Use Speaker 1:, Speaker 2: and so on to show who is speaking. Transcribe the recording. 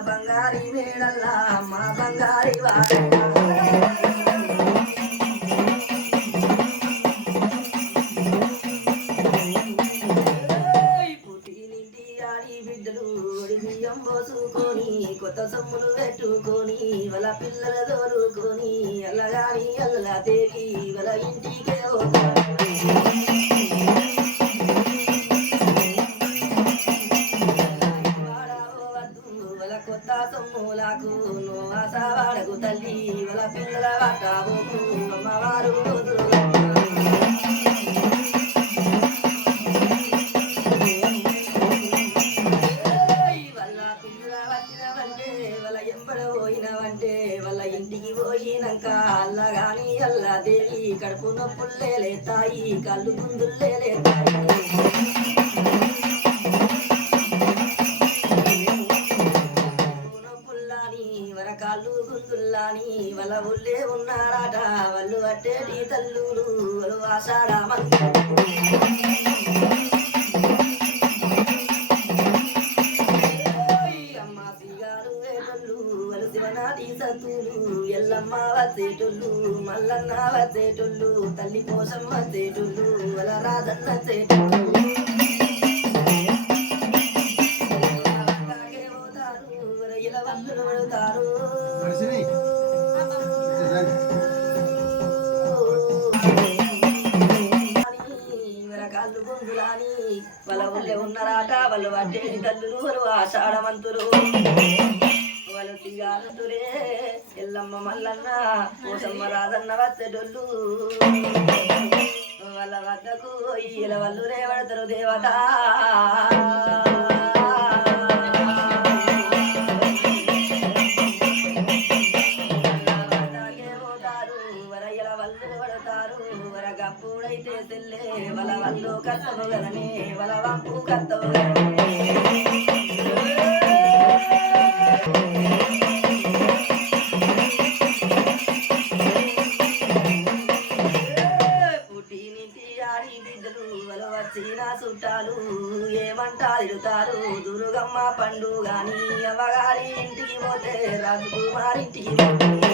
Speaker 1: బంగారి మేడల్లా మా బంగారి వాడ ఆడి పోసుకొని కొత్త సొమ్ములు పెట్టుకొని వాళ్ళ పిల్లలు దోరుకొని అల్లగాని అల్ల దేవి వాళ్ళ ఇంటికే కొత్త సొమ్ములకు నువ్వు ఆశవాడకు తల్లి వాళ్ళ పిల్లల పట్టాబోకు అమ్మవారు వాళ్ళ పిల్లల పట్టినవంటే వాళ్ళ ఎంబడ పోయినవంటే వాళ్ళ ఇంటికి పోయినాక అల్లగాని అల్లా దేవి కడుపు నొప్పులే లేతాయి కళ్ళు గుందులే లేతాయి వరకాళ్ళు వాళ్ళ ఊళ్ళే ఉన్నారట. వాళ్ళు అట్టేటి తల్లులు వాళ్ళు ఆషాఢమంత అమ్మ సిగారు వేటొల్లు వాళ్ళు శివనాటి సతులు ఎల్లమ్మ వచ్చేటోళ్ళు మల్లన్న వచ్చేటోళ్ళు తల్లి కోసం వచ్చేటోళ్ళు వాళ్ళ రాజన్న చేటోళ్ళు రొయ్యల వంతులు పడతారు. కాళ్ళు గుంగులాని వాళ్ళ ఊళ్ళో ఉన్నారాట వాళ్ళు వడ్డేటి తల్లులు వాళ్ళు ఆషాఢమంతులు వాళ్ళ సిగారంతురే ఎల్లమ్మ మల్లన్న పోసమ్మ రాజన్న వచ్చేటోళ్ళు వాళ్ళ వద్దకు ఈల వాళ్ళు రేవడతారు దేవత. అప్పుడైతే తెల్లే వల వల్లు కత్తవు గదనే వల వంపు కత్తవు వల వచ్చిన చుట్టాలు ఏమంటారు దుర్గమ్మ పండు అవగారి ఇంటికి పోతే రాజకుమారింటికి పోతే